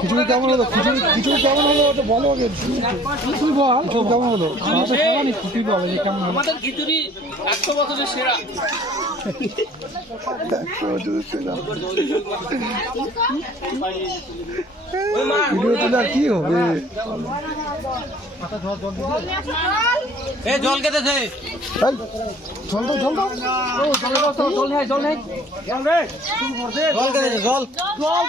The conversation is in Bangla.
খিচুড়ি কেমন হলো? খিচুড়ি কেমন হলো ওটা বলো আগে। তুই বল কেমন হলো? তুই বল কেমন হলো? আমাদের খিচুড়ি 100 বছরের সেরা। 100 বছরের সেরা। ভিডিও তুলে আর কি হবে? জল খেতেছে। জল দাও জল দাও। জল নেই জল খেতেছে জল। জল